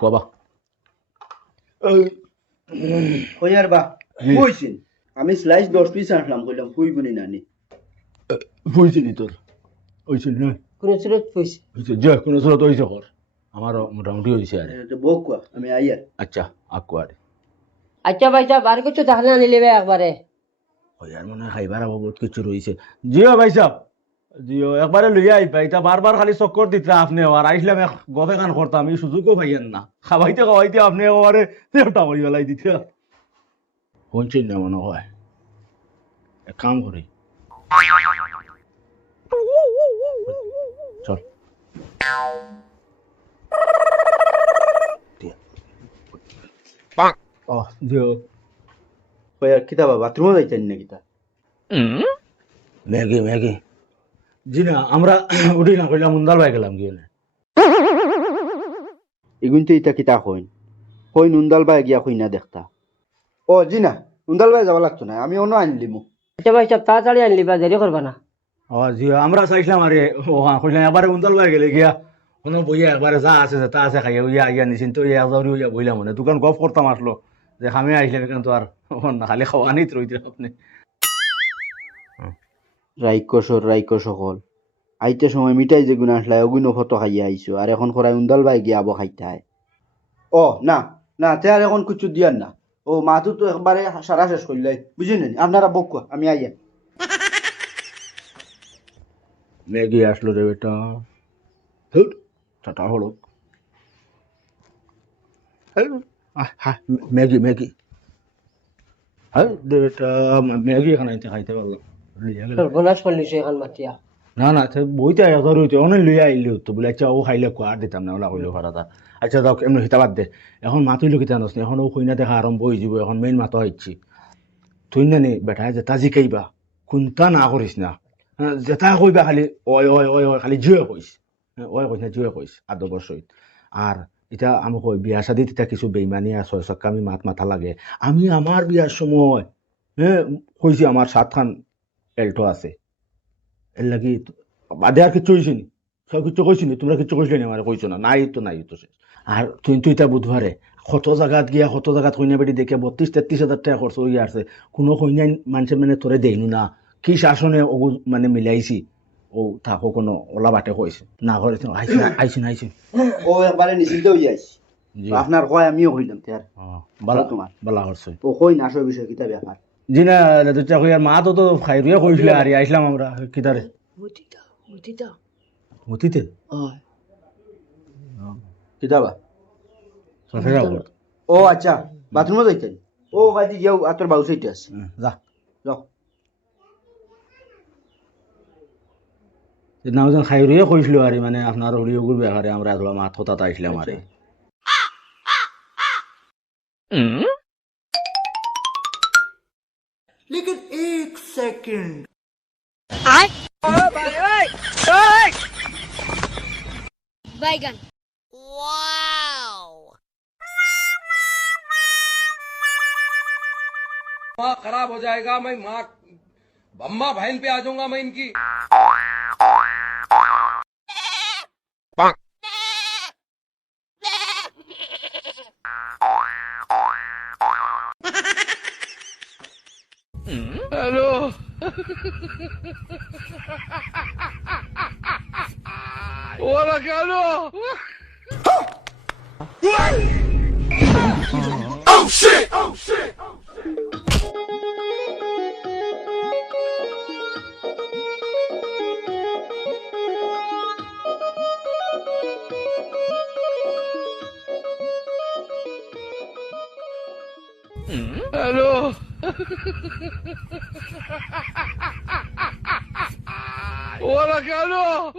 কবা কইয়ার বা কইছেন আমি স্লাইস 10 পিস আনলাম কইলাম কইবনি নানি বুঝছিনি তোর ওইছিল না কোন সুরত পয়সা যে কোনো ছোট হয়েছে কর আমারও মোটামুটি হয়েছে আর বকুয়া আমি আইয়া আচ্ছা আকুয়ারে আচ্ছা ভাই সাহেব আর কিছু দেখলে আনিলে একবারে ওই আর মনে হয় খাইবার আবার বহুত কিছু রয়েছে জিও ভাই সাহেব জিও একবারে লইয়া আইবা এটা বারবার খালি চক্কর দিতে আপনি আর আইসলাম এক গপে গান করতাম এই সুযোগও পাইয়েন না খাওয়াইতে খাওয়াইতে আপনি এবারে দেওটা করি বেলাই দিতে শুনছেন না মনে হয় এক কাম করি চল ও জিও কইয়ার কিতাবা বাথরুমে যাইতেন না কিতা ম্যাগি ম্যাগি জি না আমরা উঠি না কইলাম মুন্দাল ভাই গেলাম গিয়ে এগুনতে ইটা কিতা কইন কই নুন্দাল বাই গিয়া কই না দেখতা ও জি না নুন্দাল বাই যাওয়া লাগতো না আমি অন্য আনলিমু আচ্ছা ভাই সাহেব তাড়াতাড়ি আনলি বা দেরি করবা না ও জি আমরা চাইছিলাম আরে ও কইলাম একবারে মুন্দাল ভাই গেলে গিয়া কোনো বইয়া একবারে যা আছে তা আছে খাইয়া উইয়া ইয়া নিছিন তো ইয়া যাওয়ারি উইয়া বইলাম মানে দোকান গপ করতাম আসলো যে খামে আইসলাম এখানে তো আর খালি খাওয়া নিত রইতে আপনি রাইকো সকল আইতে সময় মিঠাই যেগুলো আসলাই ওগুলো ফটো খাইয়া আইছো আর এখন খরাই উন্দাল বাই গিয়া আবো খাইতে হয় ও না না তে আর এখন কিছু দিয়ার না ও মাথু তো একবারে সারা শেষ করলাই বুঝলেন আপনারা বকুয়া আমি আইয়া ম্যাগি আসলো রে বেটা ধুর, টাটা হলো হ্যাঁ ম্যাগি ম্যাগি হ্যাঁ রে বেটা ম্যাগি এখানে আইতে খাইতে পারলাম লিয়া গেলাম। সর্বনাশ করলি সে এখন মাতিয়া না না বইতে এগারো হইতে অনেক লইয়া আইলে হতো বলে আচ্ছা ও খাইলে আর দিতাম না ওলা কইলে ভাড়া আচ্ছা যাও এমনি হিতা বাদ দে এখন মাতুই লোক হিতা নস এখন ও কইনা দেখা আরম্ভ হয়ে যাব এখন মেইন মাতো হইছি তুই না নি বেটা যেটা জিকাইবা কোনটা না করিস না যেটা কইবা খালি ওই ওই ওই ওই খালি জিও কইস ওই কইস না জিও কইস আদ বছর আর এটা আমি কই বিয়া শাদি তিতা কিছু বেইমানি আর ছয় ছক্কা আমি মাথা লাগে আমি আমার বিয়ার সময় কইছি আমার 7 খান এল্টো আছে এর লাগি বাদে আর কিছু হয়েছে নি সব কিছু কইছি নি তোমরা কিছু কইছিলে নি আমার কইছো না নাই তো শেষ আর তুই এটা বুধবারে কত জায়গাত গিয়া কত জায়গাত কইনা বেটি দেখে 32-33 হাজার টাকা খরচ হয়ে আসছে কোনো কইনা মানুষের মানে তোরে দেইনু না কি শাসনে ও মানে মিলাইছি ও থাকো কোনো ওলা বাটে কইছে না করে আইছি ও একবারে নিশ্চিন্ত হইয়া আইছি জি আপনার কয় আমিও হইলাম তে আর বালা তোমার বালা করছে ও কই না আসল বিষয় কিতা ব্যাপার জি না দুটা কইয়ার মা তো খাইরুয়া কইছিল আর আইছিলাম আমরা কিতারে মতিতে কিতাবা সফেরা ও আচ্ছা বাথরুমে যাইতেন ও বাইদি গিয়াও আতর বাউ সাইটে আছে যা যাও নামজন খাইরুয়ে কইছিল আর মানে আপনার হলিওগুর ব্যাপারে আমরা এতলা মাথ হতা আইছিলাম আরে लेकिन एक सेकंड बैगन माँ खराब हो जाएगा मैं माँ अम्मा बहन पे आ जाऊंगा मैं इनकी hello Hola, Carlos. Oh shit! Oh shit! Hello. Hola, Carlos.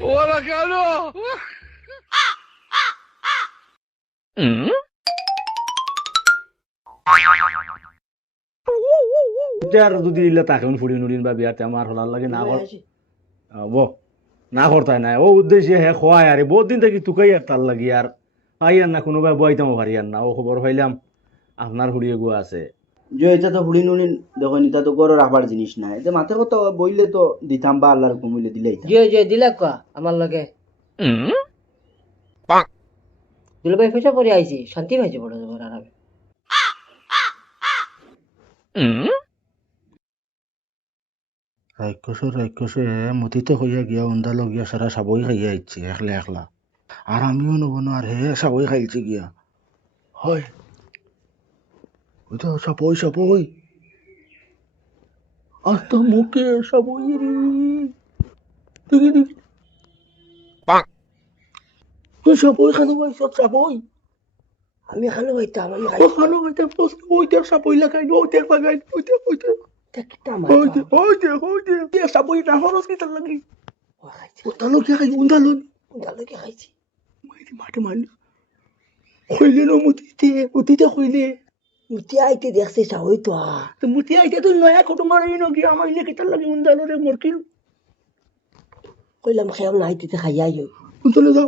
Hola, Carlos. আর যদি ইল্লা তাকে ফুড়ি নুড়িন বা বিয়াতে আমার হলার লাগে না কর না করতাই না ও উদ্দেশ্যে হে খোয়াই আরে বহুত দিন থেকে তুকাই আর তার লাগি আর পাই আর না কোনোবাই বইতাম পারি আর না ও খবর পাইলাম আপনার হুড়িয়ে গুয়া আছে যে এটা তো হুড়ি নুড়ি দেখুন এটা তো গরো রাখবার জিনিস না এটা মাথা কথা বইলে তো দিতাম বা আল্লাহর কমিলে দিলেই যে দিলা কোয়া আমার লগে দুলা ভাই পয়সা পরে আইছি শান্তি পাইছে বড় জবর আরামে রাক্ষসে মতিতে হইয়া গিয়া উন্দালো গিয়া সারা সাবই খাইয়া ইচ্ছে একলা একলা আর আমিও নব না আর হে সাবই খাইছে গিয়া হয় ওইটা সাবই সাবই আর তো মুখে সাবই রে দেখি দেখি তুই সাবই খানো পাইছ সাবই আমি খালো হইতাম আমি ও খানো হইতে ওইটা সাবই লাগাই ওইটা বাগাই ওইটা ওইটা খাইতা ওইটা সাবই না হরস কি তার লাগি উন্দালো গিয়া খাই উন্দালো লগে খাইছি মাঠে মারলি হইলে না মতিতে হইলে মুতি আইতে দেখছে সাহই তো তো মুতি আইতে তুই নয়া কুটুম্ব রই নকি আমার ইলে কেতার লাগে উন্দালো রে মরকিল কইলাম খেয়াম না আইতে খাইয়া আইও উন্দালো যা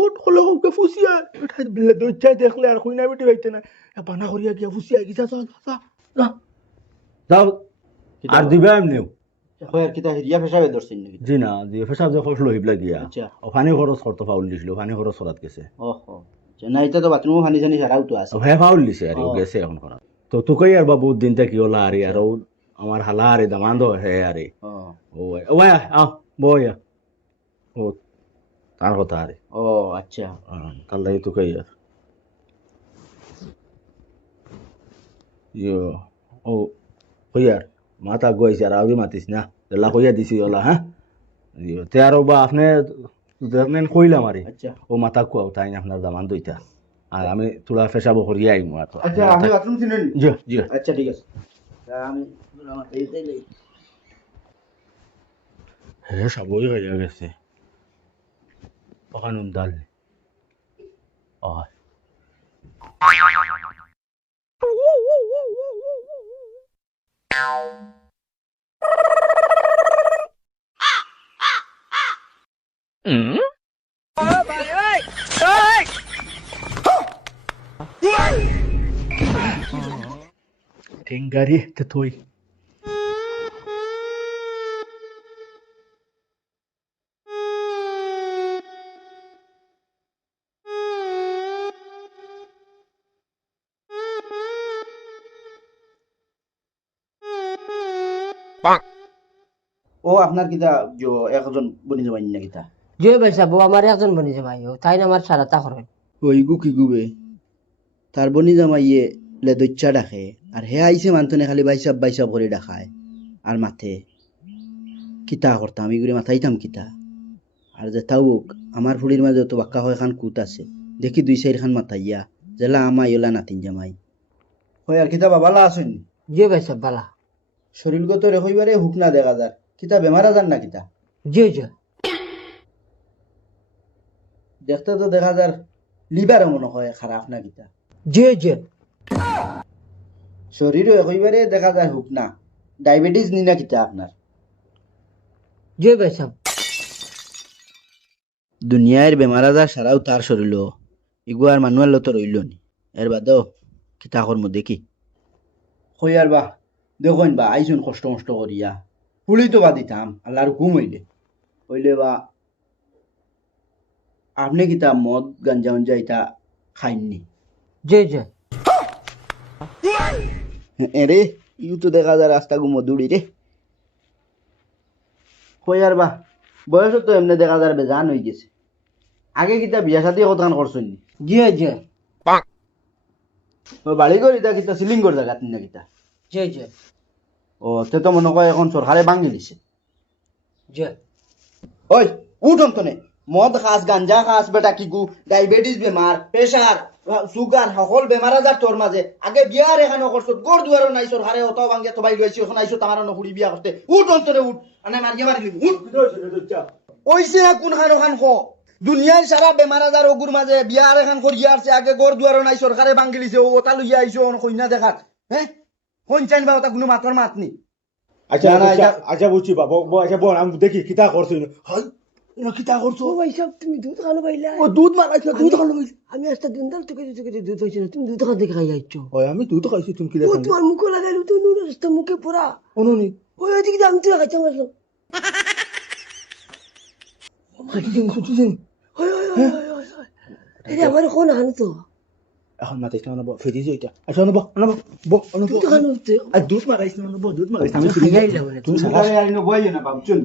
ওট হলো ওকে ফুসিয়া এটা বিলে দইচা দেখলে আর কইনা বেটি হইতে না বানা করিয়া গিয়া ফুসিয়া গিয়া যা যাও আর দিবা এমনিও হয় আর কিতা হিরিয়া ফেসাবে ধরছেন নাকি জি না দিয়ে ফেসাব যে খরচ লইবলা গিয়া আচ্ছা ওখানে খরচ করতে ফাউল দিছিল ওখানে খরচ করাত গেছে ওহো না এটা তো বাথরুমও ফানি জানি সারাও তো আছে ভাই ফাউল দিছে আর গেছে এখন করা তো তুকাই আর বা বহুত দিন থেকে ওলা আরে আর আমার হালা আরে দামান্দ হে আরে ও ও আ বয়া ও তার কথা আরে ও আচ্ছা তার লাগে তুকাই আর ইয়ো ও কইয়ার মাথা গইছে আর আগে মাতিস না এলা কইয়া দিছি ওলা হ্যাঁ ইয়ো তে আর বা আপনি দেখলেন কইলাম আরে আচ্ছা ও মাথা কুয়াও তাই না আপনার দামান দইতা আর আমি তোলা ফেসাব করিয়া আইমু আর আচ্ছা আপনি বাথরুম চিনেন জি জি আচ্ছা ঠিক আছে আমি আমার এইটাই লই হে সবই হয়ে গেছে ওখানে উন্দাল ঠেঙ্গারি তো তুই ও আপনার কিতা একজন বনি জমাইন না কিতা যে ভাই সাহেব আমার একজন বনিছে ভাই তাই না আমার সারাটা করবেন ওই গুকি গুবে তার বনি জামাইয়ে লে দইচ্চা ডাকে আর হে আইছে মানতনে খালি বাইসাব করে ডাকায় আর মাথে কিতা করতাম আমি ঘুরে মাথাইতাম কিতা আর যে তাউক আমার ফুড়ির মাঝে তো বাক্কা হয় খান কুত আছে দেখি 2-4 খান মাথাইয়া জেলা আমাই ওলা নাতিন জামাই হয় আর কিতা বাবালা আছেন যে ভাই সাহেব বালা শরীরগত রেখইবারে হুক না দেখা যার কিতা বেমার আজার না কিতা যে দেখতে তো দেখা যার লিভার মনে হয় খারাপ না কিতা যে শরীরও একইবারে দেখা যায় হুক না ডায়াবেটিস নি না কিতা আপনার যে ভাই সাহেব দুনিয়ার বেমার আজার সারাও তার শরীর ইগু আর মানুষের লত রইল নি এর বাদেও কিতা কর্ম দেখি হই আর বা দেখুন বা আইসুন কষ্ট মষ্ট করিয়া পুলি তো বা দিতাম আল্লাহর হুকুম হইলে বা আপনি কিতা মদ গাঞ্জা উঞ্জা ইতা খাইননি যে এরে ইউ তো দেখা যায় রাস্তা গু মধুড়ি রে হই আর বা বয়স তো এমনি দেখা যায় বেজান হয়ে গেছে আগে কিতা বিয়া সাথে কতখান করছেন নি যে ও বাড়ি ঘর ইটা কিতা সিলিং ঘর জায়গা না কিতা জয় জয় ও তে তো মনে হয় এখন সরকারে ভাঙি দিছে জয় ওই উঠ অন্তনে মদ খাস গাঞ্জা খাস বেটা কিগু ডায়াবেটিস বেমার প্রেসার সুগার সকল বেমার আজার তোর মাঝে আগে বিয়ার এখানে করছত গড় দুয়ারও নাই সরকারে অত ভাঙ্গে তো বাইরে এখন আইছো তামার নকুড়ি বিয়া করতে উঠ অন্তনে উঠ আনে মারিয়ে মারি উঠ ওইসে কোন খান ওখান খ দুনিয়ায় সারা বেমার আজার ওগুর মাঝে বিয়ার এখান করিয়া আসছে আগে গড় দুয়ারও নাই সরকারে ভাঙ্গি দিছে ও ওটা লইয়া আইছো কইনা দেখাত হ্যাঁ কোন চাইন বা ওটা কোনো মাতর মাত নি আচ্ছা না, না, আচ্ছা এটা- আচ্ছা বুঝছি বাবা আচ্ছা বোন আমি দেখি কিতা করছো হয় কিতা করছো ও ভাই সাহেব তুমি দুধ খানো পাইলা ও দুধ মারাইছো দুধ খালো আমি আজকে দিনদাল থেকে দুধ হয়েছিল তুমি দুধ খান থেকে খাই যাচ্ছ ওই আমি দুধ খাইছি তুমি কি ও তোমার মুখে লাগাইলো তুই নুন রাস্তা মুখে পোড়া অনুনি ওই ওইদিকে আমি তুই খাইতে পারলো এটা আমার কোন হান তো এখন মাতাইছ না নব ফেজি যে এটা আচ্ছা নব নব বো নব তুই তো খানো আর দুধ মারাইছ না নব দুধ মারাইছ আমি খাই যাইলা মানে তুমি সরকারে আইনো বইয়ে না বাবচুন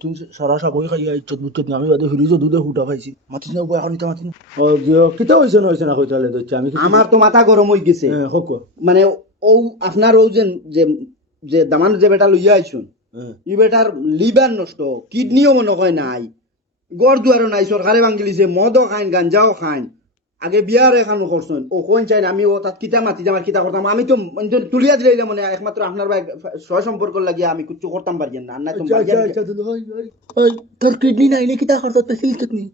তুমি সারা কই খাই ইজ্জত বুজ্জত আমি বাদে ফ্রিজ দুধে হুটা খাইছি মাতিছ না এখন ইতা মাতিন ও জিও কিতা হইছে না কইতালে তো আমি আমার তো মাথা গরম হয়ে গেছে হ্যাঁ হোক মানে ও আপনার ও যে যে দামান যে বেটা লইয়া আইছুন হ্যাঁ ই বেটার লিভার নষ্ট কিডনিও মনে হয় নাই গড় দুয়ারও নাই সরকারে ভাঙ্গিলিছে মদও খাইন গাঞ্জাও খাইন আগে বিয়ার এখানো করছেন ও কোন চাইন আমি ও তাত কিতা মাতি আমার কিতা করতাম আমি তো তুলিয়া দিলে মানে একমাত্র আপনার ভাই সহ সম্পর্ক লাগিয়ে আমি কিছু করতাম পারি না আর না তো তোর কিডনি নাই নি কিতা করতে পেছিল কিডনি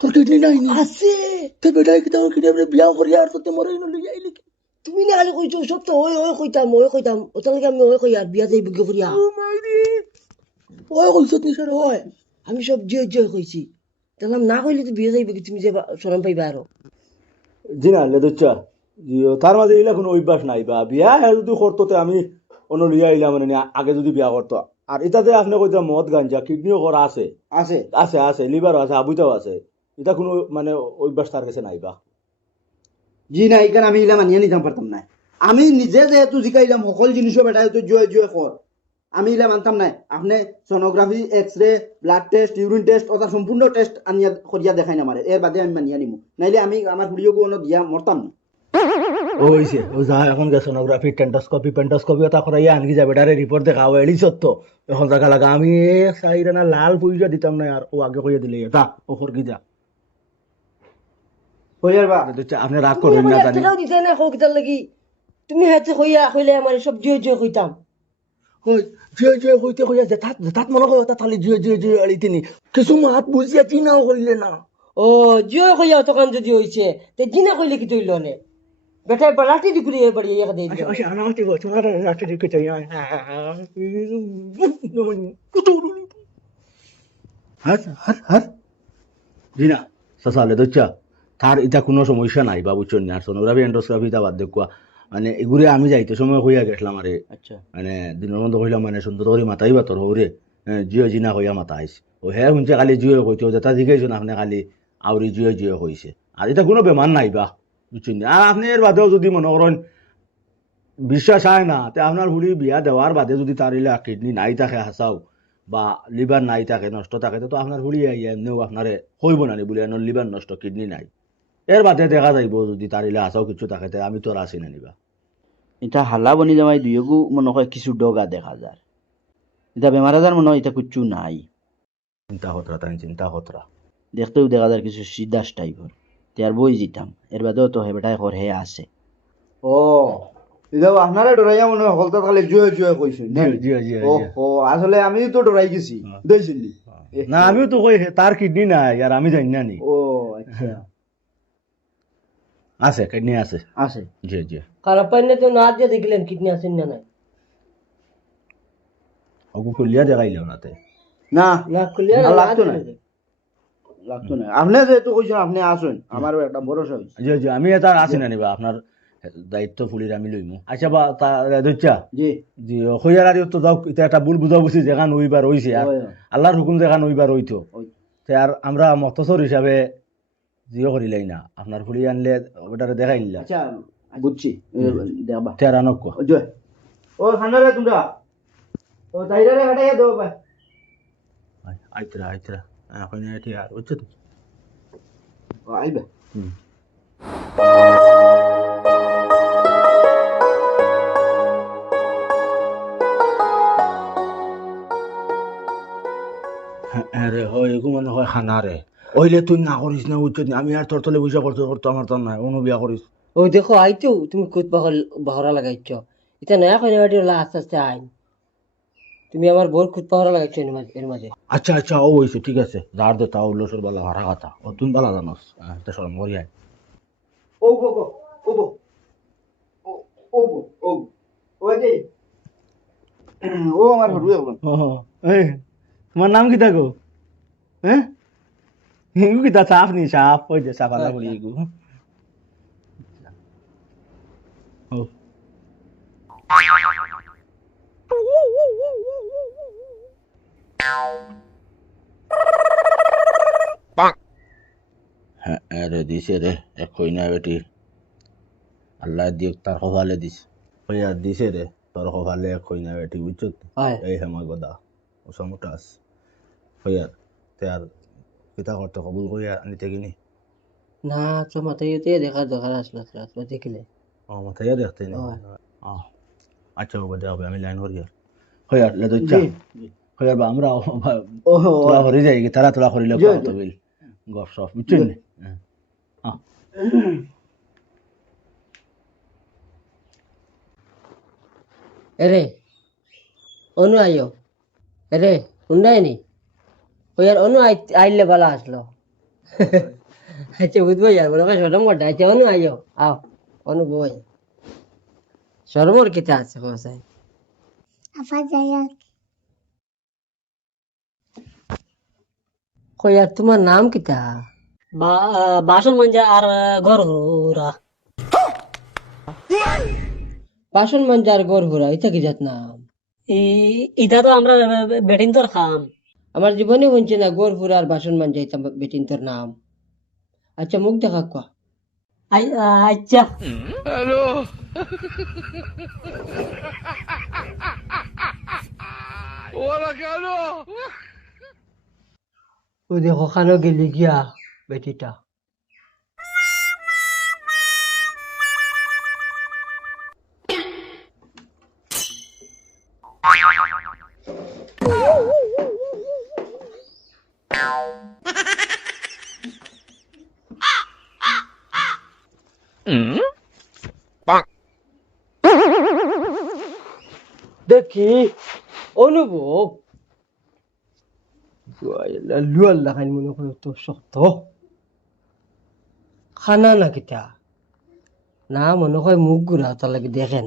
তোর কিডনি নাই নি আছে তোর বেটা কিতা কিডনি বিয়া করিয়া আর তো মরে নলি আইলি তুমি না খালি কইছো সব তো ওই কইতাম ওটা লাগে আমি ওই কই আর বিয়া যাই বুকে করিয়া ওই কইছত নি স্যার হয় আমি সব জয় কইছি তাহলে না কইলে তো বিয়ে যাইবে তুমি যে শরম পাইবা আরো জিনা লেদুচ্চা জিও তার মাঝে এগুলা কোনো অভ্যাস নাই বা বিয়া হে যদি করতো তে আমি অন্য লিয়া আইলাম মানে আগে যদি বিয়া করতো আর এটাতে আপনি কইতা মদ গাঞ্জা কিডনিও করা আছে আছে আছে আছে লিভারও আছে আবুইটাও আছে এটা কোনো মানে অভ্যাস তার কাছে নাই বা জি না এখানে আমি ইলা মানিয়ে নিতাম পারতাম না আমি নিজে যেহেতু জিকাইলাম সকল জিনিসও বেটা হয়তো জয় কর আমি ইলা মানতাম না আপনি sonography x-ray blood test urine test ওটা সম্পূর্ণ টেস্ট আনিয়া করিয়া দেখাই না মারে এর বাদে আমি মানিয়া নিমু নাইলে আমি আমার ভিডিও কোনো দিয়া মরতাম না ওইছে ও যা এখন গে সোনোগ্রাফি পেন্টোস্কোপি ওটা করাইয়া আনকি যাবে ডারে রিপোর্ট দেখাও এড়ি সত্য এখন জায়গা লাগা আমি সাইরা না লাল পয়সা দিতাম না আর ও আগে কইয়া দিলে তা ও কি যা হইয়ার বা আপনি রাগ করেন না জানি এটাও দিতে না কইতার লাগি তুমি হাতে কইলে আমার সব জয় কইতাম কই যে হইতে কইয়া যেতাত মনে কই ওটা খালি যে আলিতিনি কিছু মাত বুঝিয়া চিনাও কইলে না ও জয় কইয়া তখন যদি হইছে তে জিনা কইলে কি তৈল নে বেটা লাঠি দি কুড়িয়ে বাড়ি এক দেই আচ্ছা আমাকে গো তোমার রাতে দিকে চাই হাত জিনা সাসালে দচ্চা তার এটা কোনো সমস্যা নাই বাবু চন্নি আর সোনোগ্রাফি এন্ডোস্কোপি এটা বাদ দেখুয়া মানে এগুলো আমি যাইতে সময় হইয়া গেছিলাম আরে আচ্ছা মানে দিনের মধ্যে কইলাম মানে সুন্দর করে মাতাই বা তোর হৌরে জিও জিনা কইয়া মাতা আইস ও হ্যাঁ শুনছে খালি জিও কইতো যেটা জিগাইছেন আপনি খালি আউরি জিও কইছে আর এটা কোনো বেমার নাই বা বুঝছেন আর আপনি এর বাদেও যদি মনে করেন বিশ্বাস হয় না তে আপনার হুলি বিয়া দেওয়ার বাদে যদি তার ইলা কিডনি নাই থাকে হাসাও বা লিভার নাই থাকে নষ্ট থাকে তো আপনার হুলি এমনিও আপনারে হইব না বলে এন লিভার নষ্ট কিডনি নাই এর বাদে দেখা যাইব যদি তার ইলা হাসাও কিছু থাকে তে আমি তো আসি না নিবা এটা হাল্লা বনি যাওয়াই দুইগু মনে হয় কিছু ডগা দেখা যায় এটা বেমার আজার মনে হয় এটা কিচ্ছু নাই চিন্তা হতরা তাই চিন্তা হতরা দেখতেও দেখা যায় কিছু সিদাস টাইপের তার বই জিতাম এর বাদেও তো হেবেটাই ঘর হে আছে ও এটা আপনারা ডরাইয়া মনে হয় হলতা খালি জয় কইছেন জিও ও আসলে আমি তো ডরাই গেছি দইছিলি না আমিও তো কই তার কিডনি নাই আর আমি জানি না নি ও আচ্ছা আছে কিডনি আছে আছে জি খারাপ পাইলে তো না দিয়ে দেখলেন কিডনি আছেন না নাই ওগু কুলিয়া দেখাইলেও নাতে না না খুলিয়া আর না লাগতো না লাগতো না আপনি যেহেতু কইছেন আপনি আসুন আমারও একটা ভরসা হইছে জি আমি এটা আসি না নিবা আপনার দায়িত্ব ফুলির আমি লইমু আচ্ছা বা তা দচ্চা জি জি হইয়ার আদি তো যাও এটা একটা ভুল বুঝা বুঝি যেখান হইবার হইছে আর ওই, আল্লাহর হুকুম যেখান হইবার হইতো ওই। তে আর আমরা মতসর হিসাবে জিও করিলাই না আপনার ফুলি আনলে ওটারে দেখাই নিলাম আচ্ছা বুঝছি দেখবা তে আর আনক ও জয় ও খানারে তোমরা ও তাইরারে হাটাইয়া দাও ভাই আইতরা এখন ঠিক আর বুঝছো তো ও আইবা হুম হ্যাঁ রে হয় এগু মনে হয় খানা রে ওইলে তুই না করিস না উচ্চ আমি আর তোর তলে বসে করতে করতে আমার তো নাই অনু বিয়া করিস ও দেখো আইতো তুমি কুত বাহরা লাগাইছ এটা নয়া কইনা বাড়ি হলা আস্তে আস্তে আইন তুমি আমার বোর কুত বাহরা লাগাইছ এর মাঝে আচ্ছা আচ্ছা ও হয়েছে ঠিক আছে যার দে তা উল্লসের বেলা হারা কথা ও তুমি বেলা জানোস এটা সরম করি আয় ও গো গো ও গো ও গো ও ওই যে ও আমার হরু এখন এই তোমার নাম কিতা গো হ্যাঁ এগু কিতা সাফ নি সাফ ওই যে সাফ আলা বলি এগু ও হ্যাঁ রে দিছে রে এক কইনা বেটি আল্লাহ দিক তার কপালে দিস ওই আর দিছে রে তোর কপালে এক কইনা বেটি বুঝছো হয় এই হেমা গদা ও সমটাস ওই আর তে আর কিতা করতে কবুল করিয়া নিতে কিনি না তো মাথায় দেখা দরকার আসলো আসলো দেখিলে ও মাথায় দেখতে নি হয়। আচ্ছা বাবা যাবে আমি লাইন করি আর হয় আর লেদো চা হয় আর আমরা ও তোলা করি যাই কি তারা তোলা করিলে জি, জি। কত বিল গপ সপ বুঝছেন নি এরে অনু আইও এরে উন্ডায়নি ওই আর অনু আইলে ভালো আসলো আচ্ছা বুঝবো যার বলে সরম করতে আচ্ছা অনু আইও আও অনু বই সরমর কিতা আছে কোসাই আফা যাইয়া কই আর তোমার নাম কিতা বাসন মঞ্জা আর গরুরা বাসন মাঞ্জার গরহুরা এটা কি জাত নাম ইটা তো আমরা বেটিন তোর খাম আমার জীবনে বলছে না গরহুরা আর বাসন মাঞ্জা এটা বেটিন তোর নাম আচ্ছা মুখ দেখা কোয়া আচ্ছা ও দেখো খানো গেলি গিয়া বেটিটা দেখি অনুভব লুয়াল লাগাই মনে করো তো শক্ত খানা না কিতা না মনে হয় মুখ ঘুরা তার লাগে দেখেন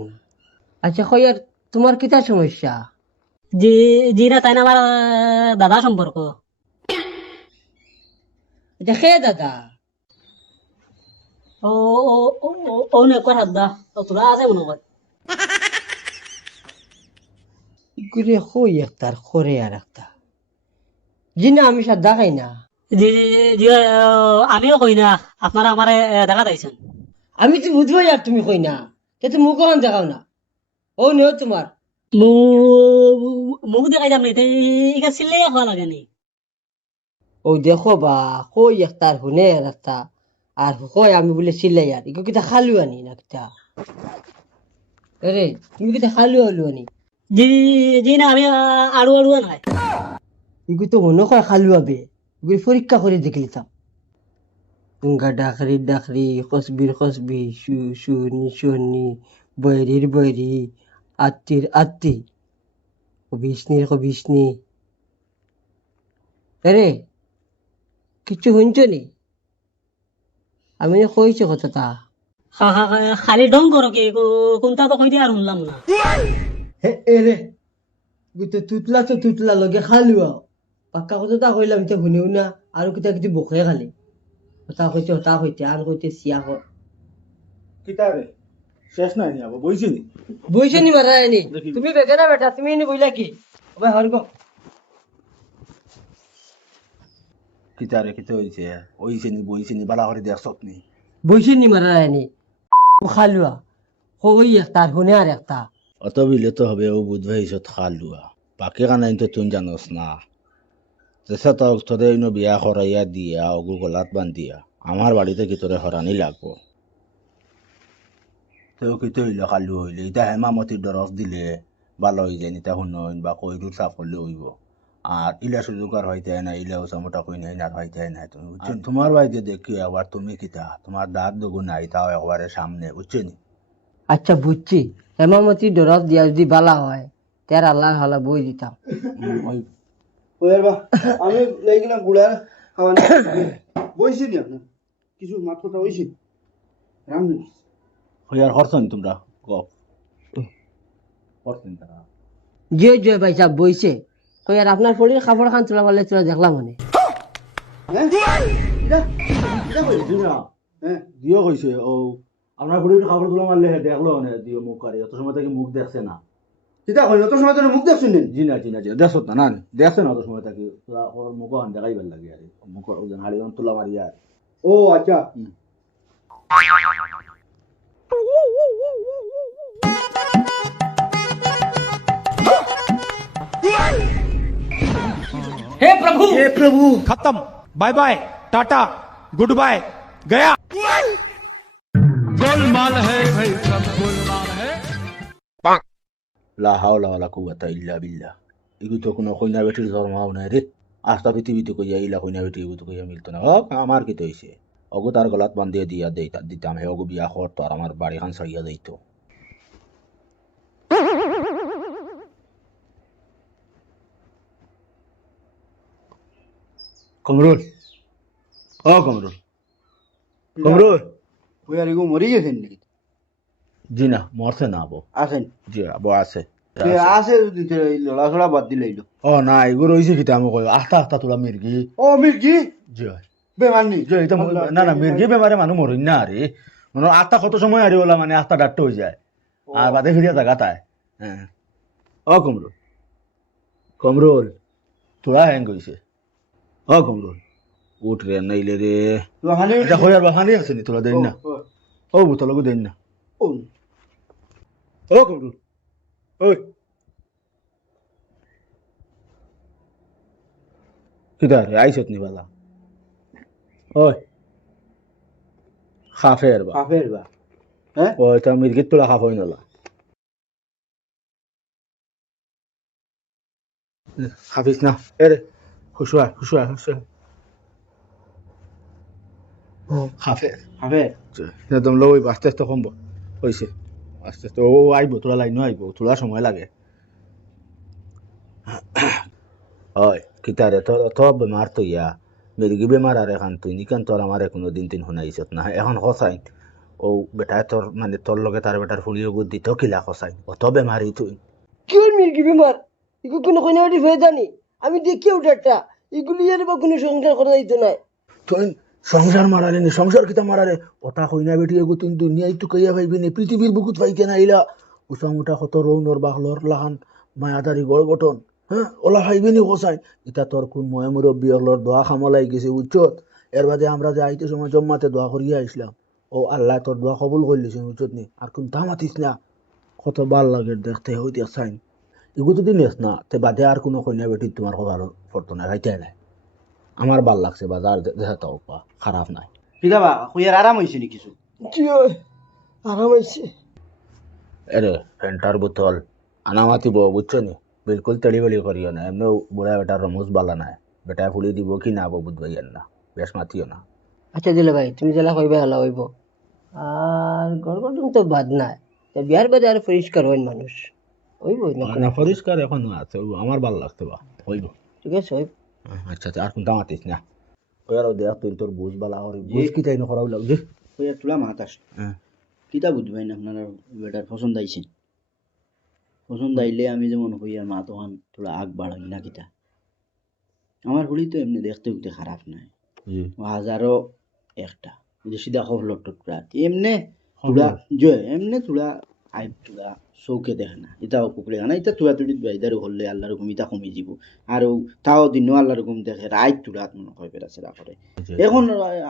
আচ্ছা কই আর তোমার কিতা সমস্যা জিরা তাই না আমার দাদা সম্পর্ক দেখে দাদা ও ও ও নে কর হাত দা তোরা আছে মনে হয় ঘুরে কই একটার করে আর একটা জিনা আমি সাদা খাই না জি জি আমিও কই না আপনারা আমারে দেখা দিয়েছেন আমি তো বুঝবো আর তুমি কই না তো মুখ ওখান দেখাও না ও নিও তোমার মুখ দেখাই যাম নি ইকা চিল্লে খাওয়া লাগে নি ও দেখো বা কই একটার শুনে আর একটা আর কই আমি বলে চিল্লাই আর ইগো কিতা খালু আনি না কিতা আরে তুমি কিতা খালু হলু আনি জি জি না আমি আড়ু আড়ুয়া নাই ইগো তো মনে হয় খালু আবে ইগো পরীক্ষা করে দেখলিতাম গা ডাকরি ডাকরি খসবির খসবি শু শুনি শুনি বৈরির বৈরি আত্মির আত্মি কবিসনির কবিসনি আরে কিছু শুনছ নি আমি কইছি কথাটা খালি ডং করো কি কোনটা তো কই দিয়ে আর শুনলাম না এরে গুতে তো তুতলা লগে খালু পাক্কা কথাটা কইলাম এটা শুনিও না আর কিতা কিছু বকে খালি কথা কইতে হতা কইতে আর কইতে সিয়া কর কিতা রে শেষ নাই নি আবার বইছি নি বইছে নি মারা নি তুমি বেগে না বেটা তুমি নি বইলা কি ওবে হরগো কিতা রে কিতা হইছে নি বইছে নি বালা করে দেখছ নি বইছে নি মারা নি ও খালুয়া কই একটা শুনে আর একটা অত বিলে তো হবে ও বুঝবে ইসত খালুয়া বাকি কানাইন তো তুই জানোস না যেসা তো তোদের বিয়া করাইয়া দিয়া ওগু গলাত বান্ধিয়া আমার বাড়িতে কি তোরে হরানি লাগবো তেও কিতে হইলে খালি হইলে এটা হেমামতির দরজ দিলে ভালো হয়ে যায় নিতা শুনইন বা কইরুর সাফ করলে হইব আর ইলা সুযোগ আর হইতে না ইলা ওসামোটা কই নাই আর হইতে না তুমি বুঝছেন তোমার বাইরে দেখি আবার তুমি কিতা তোমার দাঁত দুগু নাই তাও একবারে সামনে বুঝছেন আচ্ছা বুঝছি, হেমামতি দরদ দিয়া যদি বালা হয় তার আল্লাহ হালা বই দিতাম। ওই ওয়ার বা আমি লাগি না গুড়ার খাওয়া বইছি নি আপনার কিছু মাথাটা হইছে রাম হইয়ার করছেন তোমরা গপ করছেন তারা জিও জিও ভাই সাহেব বইছে, কই আর আপনার ফলির খাবার খান তোলা বলে তোলা দেখলাম মানে। হ্যাঁ এটা এটা কই দিনা হ্যাঁ দিও কইছে ও আপনার ঘুরির খাবার তুলা মারলে দেখলো না দিও মুখ করে অত সময় থেকে মুখ দেখছে না এটা কই অত সময় ধরে মুখ দেখছেন নি জি না দেখছ না না দেখছে না অত সময় থেকে তোরা ওর মুখ হান দেখাই ভাল লাগে আর মুখ ওজন হাড়ি তুলা মারি আর ও আচ্ছা खत्म bye bye tata goodbye गया गोलमाल है भाई सब गोलमाल है লা হাওলা ওয়ালা কুওয়াতা ইল্লা বিল্লাহ এগু তো কোনো কইনা বেটির ধর্ম হাও না রে আস্তা পৃথিবীতে কইয়া ইলা কইনা বেটি এগু তো কইয়া মিলতো না ও আমার কি তো হইছে অগু তার গলাত বান্ধিয়ে দিয়া দিতাম হে অগু বিয়া করতো আর আমার বাড়ি খান ছাড়িয়া দিত কমরুল ও কমরুল কমরুল ওয়ার এগো মরি গেছেন নাকি জি না মরছে না আবো আছেন জি আবো আছে আছে দিতে লড়াছড়া বাদ দিলাইলো ও না এগু রইছে কিতা আমি কই আস্তা তোলা মির্গি ও মির্গি জি বেমান নি যে এটা না না মির্গি বেমারে মানুষ মরিন না আরে মানে আস্তা কত সময় আরে ওলা মানে আস্তা ডাক্ট হয়ে যায় আর বাদে ফিরিয়া জায়গা তাই হ্যাঁ ও কমরুল কমরুল তোরা হ্যাং কইছে ও কমরুল উঠ রে নাইলে রে তো হানে এটা হইয়ার বাহানি আছে নি তোরা দেন না ও বুতলগু দেন না ও ও কমরুল ওই কিতা রে আইছত নি বালা ওই খাফের বা কাফের বা হ্যাঁ ওই তা মির্গিত তোলা খাফ হই নলা খাফিস না এরে খুশুয়া খাফের কাফের একদম লই আস্তে আস্তে কমব হইছে আস্তে আস্তে ও আইব তোরা লাইন আইব তোলা সময় লাগে ওই কিতারে তোর বেমার তো ইয়া মির্গি বেমার আর এখন তুই নিকান তোর আমার কোনো দিন শুনাইছত না এখন হসাই ও বেটা তোর মানে তোর লগে তার বেটার ফুলিও বুদ্ধি তো কিলা হসাই অত বেমারি তুই কি ওর মির্গি বিমার এগুলো কোনো কইনা বেটি হয়ে জানি আমি দেখি ওটা এগুলি আর বা কোনো সংসার করা যাইতো না। তুই সংসার মারালে নি সংসার কিতা মারারে ওটা হইনা বেটি এগো তুই দুনিয়ায় তো কইয়া পাইবি নি পৃথিবীর বুকুত পাইকে না ইলা উষা মুটা কত রৌনর বাহলর লাহান মায়াদারি গড় গঠন হ্যাঁ ওলা খাইবি নি হসাই এটা তোর কোন ময় মুরব্বী হলর দোয়া খামলাই গেছে উচ্চত এর বাদে আমরা যে আইতে সময় জম্মাতে দোয়া করিয়া আইসলাম ও আল্লাহ তোর দোয়া কবুল করলিস উচ্চত নি আর কোন দামাতিস না কত ভাল লাগে দেখতে হইতে চাইন এগু যদি নেস না তে বাদে আর কোনো কন্যা বেটি তোমার খবর পড়তো না খাইতে নাই আমার ভাল লাগছে বাজার দেখা তাও খারাপ নাই কিলা বা কইয়ার আরাম হইছে নি কিছু কি হয় আরাম হয়েছে এরে ফেন্টার বোতল আনামাতি বউ বুঝছো নি বিলকুল তেড়ি বেড়ি করিও না এমনি বুড়া বেটার রমুজ বালা নাই বেটা ফুলি দিব কি না বুঝবাইয়েন না বেশ মাতিও না আচ্ছা দিলে ভাই তুমি জেলা কইবে হলা হইব আর গড়গড় তো বাদ নাই তা বিয়ার বাদে আর পরিষ্কার হইন মানুষ হইব না না পরিষ্কার এখন আছে আমার ভাল লাগছে বা হইব ঠিক আছে হইব আচ্ছা আর কোন দামাতিস না ওই আর দেখ তুই তোর বুঝ বালা হরি বুঝ কি তাই নকরাও লাগছে কইয়ার তুলা মাতাস হ্যাঁ কিতা বুঝবেন আপনারা বেটার পছন্দ আইছে পছন্দ আইলে আমি যেমন কইয়ার মা তখন তোরা আগ বাড়াই না কিতা আমার হুড়ি তো এমনি দেখতে উঠতে খারাপ নাই জি ও হাজারও একটা যে সিধা খবর টুকরা এমনে তুলা জয় এমনে তুলা আই তুলা চৌকে দেখে না এটাও কুকুরে না এটা তুলা তুলি বাইদারও হলে আল্লাহ রকম ইটা কমে যাব আর তাও দিনও আল্লাহ রকম দেখে রাইট তুলা মনে হয় বেড়াচেরা করে এখন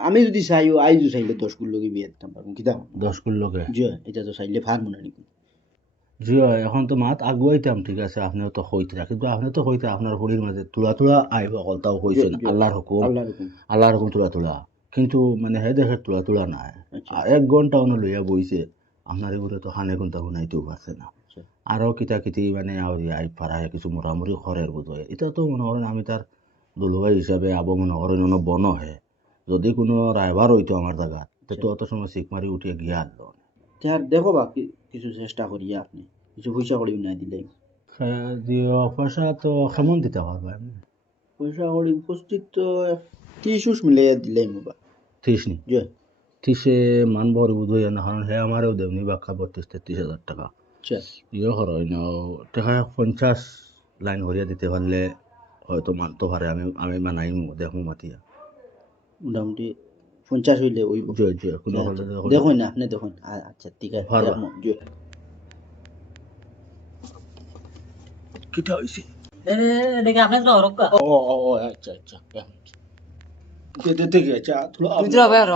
আমি যদি চাইও আইজও চাইলে 10 গুণ লোক বিয়ে দিতাম পারবো কিতা 10 কুল লোকে জয় এটা তো চাইলে ফার মনে নাকি জি এখন তো মাত আগুয়াইতাম ঠিক আছে আপনিও তো হইতে কিন্তু আপনি তো হইতে আপনার হুড়ির মাঝে তুলা আইব অকলতাও হইছেন আল্লাহর হুকুম আল্লাহ রকম আল্লাহর হুকুম তুলা কিন্তু মানে হে দেখে তুলা নাই আর 1 ঘন্টা অন্য লইয়া বইছে আপনার এগুলো তো খানে কোনটা গুনাইতেও পারছে না আরও কিতা কিতি মানে আই পাড়ায় কিছু মোটামুটি খরের বোধহয় এটা তো মনে করেন আমি তার দুলুভাই হিসাবে আবো মনে করেন অন্য বন হে যদি কোনো রাইভার হইতো আমার জায়গা তো অত সময় শিখ মারি উঠিয়ে গিয়ে আনলো আর দেখো বা কিছু চেষ্টা করিয়া আপনি কিছু পয়সা করি নাই দিলে পয়সা তো কেমন দিতে পারবো এমনি পয়সা করি উপস্থিত তো 30 মিলিয়ে দিলে বা ত্রিশ নি যে ত্রিশে মানব বোধহয় না কারণ হে আমারও দেবনি বাক্কা 32-33 হাজার টাকা আচ্ছা ইয়ে হয় না টাকা 50 লাইন করিয়া দিতে পারলে হয়তো মানতে পারে আমি মানাই দেখো মাতিয়া মোটামুটি 50 হইলে ওই যে যে কোনো হলে দেখুন না আপনি দেখুন আচ্ছা ঠিক আছে পারবা। দেখমু, যে কিটা হইছে দেখে আপনি তো রক্কা ও আচ্ছা আচ্ছা দেখে আচ্ছা বুঝলো ভাই র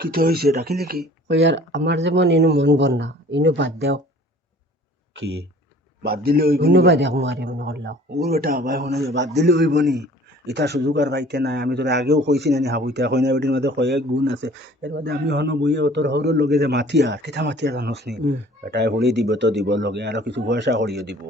কিটা হইছে ডাকিলে কি ওই আর আমার যেমন ইনু মন বল না ইনু বাদ দেও কি বাদ দিলে হইব ইনু বাদ দেখো মারি মনে করলাম ও বেটা ভাই শোনা বাদ দিলে হইব নি এটা সুযোগ আর পাইতে নাই আমি তোর আগেও কইছি না হাবুইতা কইনা বেটির মধ্যে কয়েক গুণ আছে এর মধ্যে আমি হন বইয়ে তোর সৌর লগে যে মাথিয়া কেথা মাথিয়া জানোস নি এটাই হলি দিব তো দিব লগে আর কিছু পয়সা করিয়ে দিব